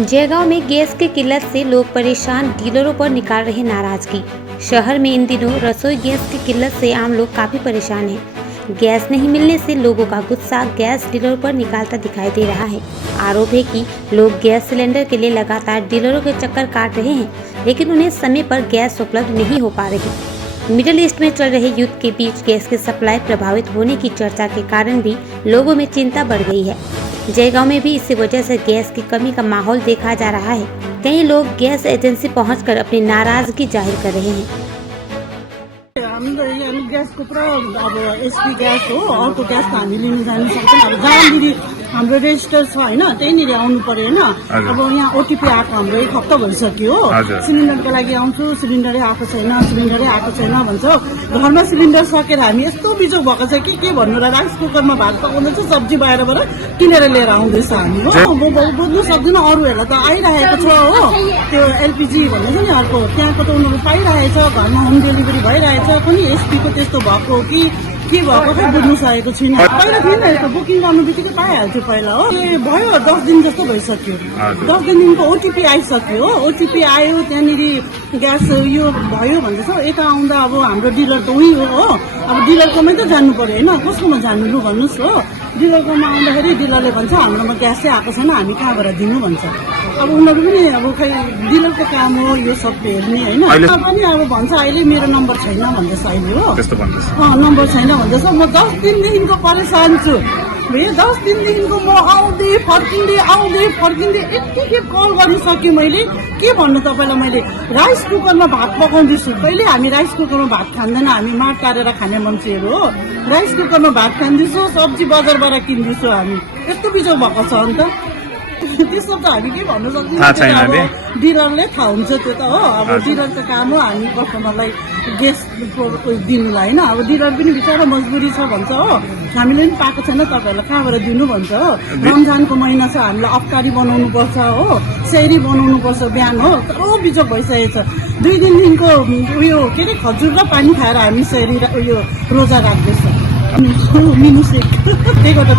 जयगांव में गैस की किल्लत से लोग परेशान, डीलरों पर निकाल रहे नाराजगी। शहर में इन दिनों रसोई गैस की किल्लत से आम लोग काफी परेशान हैं। गैस नहीं मिलने से लोगों का गुस्सा गैस डीलरों पर निकालता दिखाई दे रहा है। आरोप है कि लोग गैस सिलेंडर के लिए लगातार डीलरों के चक्कर काट रहे हैं, लेकिन उन्हें समय पर गैस उपलब्ध नहीं हो पा रही। मिडिल ईस्ट में चल रहे युद्ध के बीच गैस की सप्लाई प्रभावित होने की चर्चा के कारण भी लोगों में चिंता बढ़ गई है। जयगांव में भी इसी वजह से गैस की कमी का माहौल देखा जा रहा है। कई लोग गैस एजेंसी पहुंचकर अपनी नाराजगी जाहिर कर रहे हैं। ग्यासको पुरा अब एचपी ग्यास हो, अर्को ग्यास त हामी लिन जानु सक्छौँ। अब जहाँनिर हाम्रो रेजिस्टर छ होइन, त्यहीँनिर आउनु पर्यो होइन। अब यहाँ ओटिपी आएको हाम्रो 1 हप्ता भइसक्यो हो। सिलिन्डरको लागि आउँछु, सिलिन्डरै आएको छैन, सिलिन्डरै आएको छैन भन्छ। घरमा सिलिन्डर सकेर हामी यस्तो बिजोग भएको छ कि के भन्नु र, राइस कुकरमा भात पकाउँदैछ, सब्जी बाहिरबाट किनेर लिएर आउँदैछ हामी हो। म बुझ्नु सक्दिनँ, अरूहरूलाई त आइरहेको छ हो, त्यो एलपिजी भन्ने छ नि अर्को, त्यहाँको त उनीहरू पाइरहेछ, घरमा होम डेलिभरी भइरहेछ। पनि एसपीको त्यस्तो भएको हो कि के भएको चाहिँ बुझ्नु सकेको छुइनँ। पहिला थिएन यस्तो, बुकिङ गर्नु बित्तिकै पाइहाल्थ्यो पहिला हो। ए भयो 10 दिन जस्तो भइसक्यो, 10 दिनको ओटिपी आइसक्यो हो। ओटिपी आयो, त्यहाँनिर ग्यास यो भयो भन्दैछ। यता आउँदा अब हाम्रो डिलर त उही हो, अब डिलरकोमै त जानु पर्यो होइन, कसकोमा जानु लु भन्नुहोस् हो। डिलरकोमा आउँदाखेरि डिलरले भन्छ हाम्रोमा ग्यास चाहिँ आएको छैन, हामी कहाँबाट दिनु भन्छ। अब उनीहरू पनि अब खै डिलरको काम हो यो सब हेर्ने होइन। पनि अब भन्छ अहिले मेरो नम्बर छैन भन्दैछ अहिले हो, नम्बर छैन भन्दैछ। म 10 दिनदेखिको परेसान छु। 10 दिनदेखिको म आउँदै फर्किँदै यति खेप कल गरिसकेँ मैले। के भन्नु तपाईँलाई, मैले राइस कुकरमा भात पकाउँदैछु। कहिले हामी राइस कुकरमा भात खाँदैन, हामी माड तारेर खाने मान्छेहरू हो। राइस कुकरमा भात खाँदैछु, सब्जी बजारबाट किन्दैछु हामी। यस्तो बिजोग भएको छ अन्त त्यसो त हामी के भन्नु सक्दैनौँ। डिलरले थाहा हुन्छ त्यो त हो। अब डिलरको काम हो हामी कस्टमरलाई ग्यास दिनुलाई होइन। अब डिलर पनि बिचारा मजबुरी छ भन्छ हो, हामीले पनि पाएको छैन, तपाईँहरूलाई कहाँबाट दिनु भन्छ हो। रमजानको महिना छ, हामीलाई अफ्तारी बनाउनु पर्छ हो, सेहरी बनाउनु पर्छ बिहान हो। तर बिजोग भइसकेको छ। 2 दिनदेखिको उयो के अरे खजुर र पानी खाएर हामी सेहरी उयो रोजा राख्दैछ। मिनुसेक त्यही गर्दा